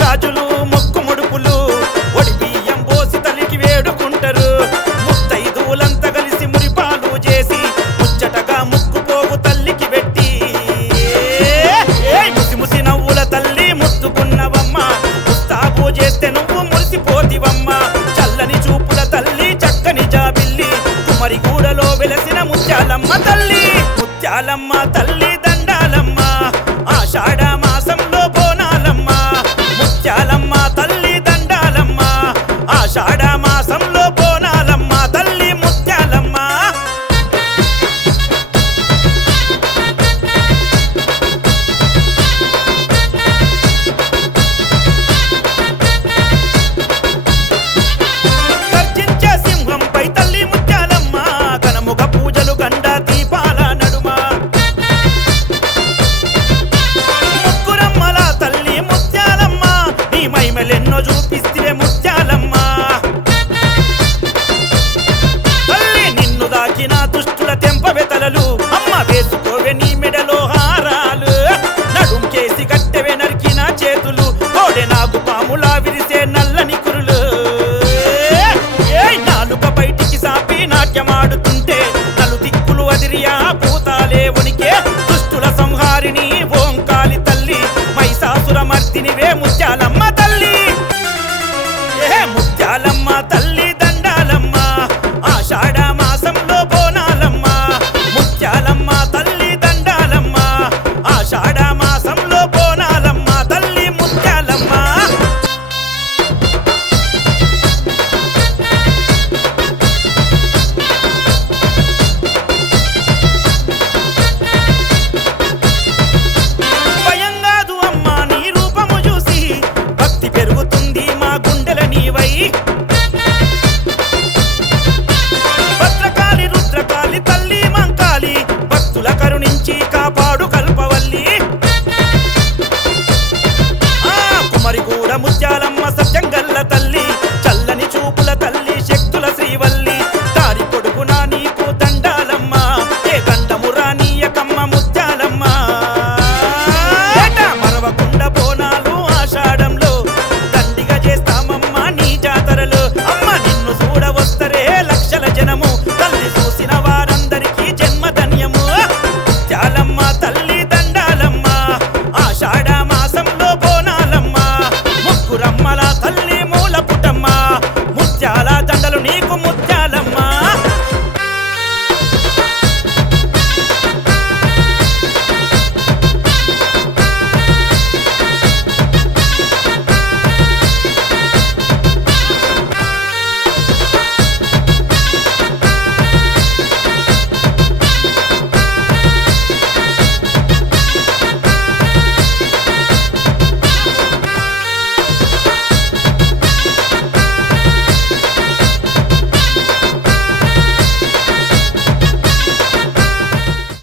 గాజులు మొక్కు ముడుపులు ఒడి బియ్యం పోసి తల్లికి వేడుకుంటారు. ముత్తైదువులంతా కలిసి మురిపాలు చేసి ముచ్చటగా ముక్కుపోగు తల్లికి పెట్టి ముసి ముసి నవ్వుల తల్లి ముత్తుకున్నవమ్మ. ముస్తాబు చేస్తే నువ్వు మురిసిపోతివమ్మ. చల్లని చూపుల తల్లి చక్కని జాబిల్లి కుమరిగూడలో వెలసిన ముత్యాలమ్మ తల్లి. ముత్యాలమ్మ తల్లి దండాలమ్మ ఆషాఢ మాసంలో బోనాలమ్మ. ముత్యాలమ్మ తల్లి దండాలమ్మ ఆషాఢ మాసంలో బోనాలమ్మ తల్లి ముత్యాలమ్మ. గర్జించే సింహంపై తల్లి ముత్యాలమ్మ కనముగ పూజలు గండ దీపాల నడుమ. ముక్కురమ్మల తల్లి ముత్యాలమ్మ నీ మైమలెన్నో చూపిస్తే ముత్యాలమ్మ. తల్లి నిన్ను దాచిన దుష్టుల తెంపవే తలలు అమ్మ. వేసుకోవే నీ మెడలో హారాలు నడుంకేసి కట్టెవే నరికిన చేతులు. కోడె నాకు పాములా విరిసే నల్లని కురులు. నాలుక బయటికి సాపి నాట్యమాడుతుంటే నలు దిక్కులు అదిరియా భూతాలే వణికే. దుష్టుల సంహారిని ఓంకాళి తల్లి మహిషాసుర మర్దినివే ముత్యాలమ్మ.